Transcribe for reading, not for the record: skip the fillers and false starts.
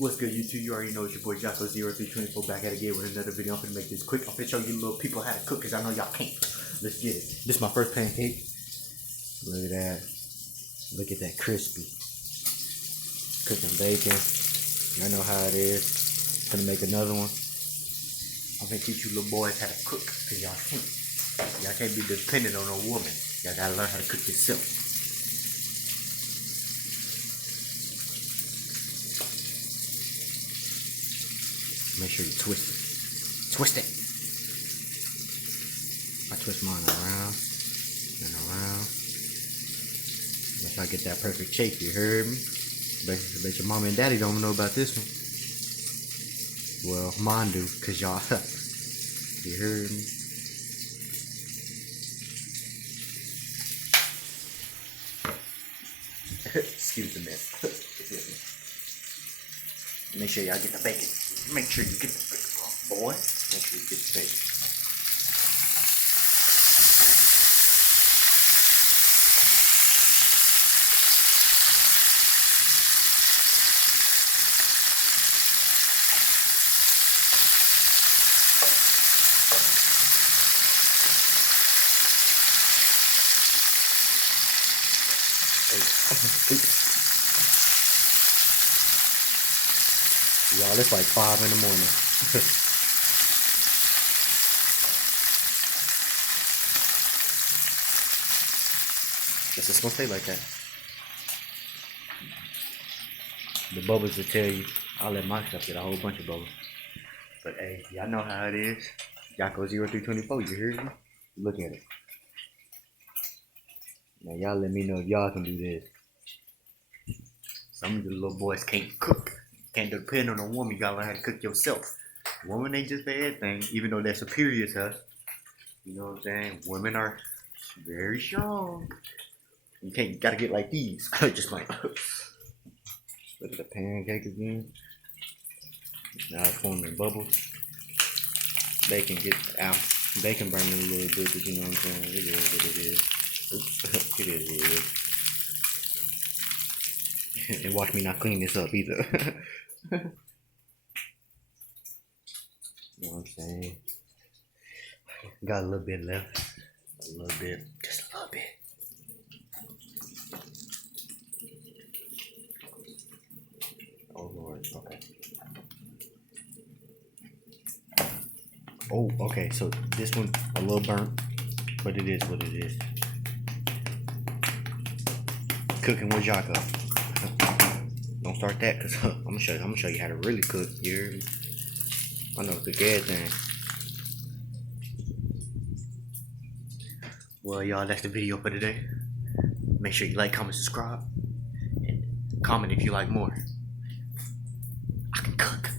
What's good, YouTube? You already know it's your boy JACO 0324 back at it again with another video. I'm gonna make this quick. I'm gonna show you little people how to cook because I know y'all can't. Let's get it. This is my first pancake. Look at that. Look at that crispy. Cooking bacon. Y'all know how it is. Gonna make another one. I'm gonna teach you little boys how to cook because y'all can't. Y'all can't be dependent on a woman. Y'all gotta learn how to cook yourself. Make sure you twist it. Twist it. I twist mine around and around. Make sure I get that perfect shape, you heard me? Bet your mom and daddy don't know about this one. Well, mine do, cause y'all, you heard me? Excuse the mess. Make sure y'all get the bacon. Make sure you get the bacon, boy. Make sure you get the bacon. Y'all, it's like 5 in the morning. Guess it's gonna stay like that. The bubbles will tell you. I'll let my stuff get a whole bunch of bubbles. But hey, y'all know how it is. JACO 0324, you hear me? Look at it. Now y'all let me know if y'all can do this. Some of the little boys can't cook. Can't depend on a woman. You gotta learn how to cook yourself. Women ain't just for everything, even though they're superior to us. You know what I'm saying? Women are very strong. You gotta get like these. Just like look at the pancake again. Now it's forming bubbles. Bacon get out. Bacon burning a little bit, but you know what I'm saying? It is what it is. Oops. It is what it is. And watch me not clean this up either. You know what I'm saying? Got a little bit left. A little bit. Just a little bit. Oh Lord, okay. Oh, okay, so this one a little burnt, but it is what it is. Cooking with JACO. Don't start that, cause I'm gonna show you how to really cook. You hear me? I know cook everything. Well, y'all, that's the video for today. Make sure you like, comment, subscribe, and comment if you like more. I can cook.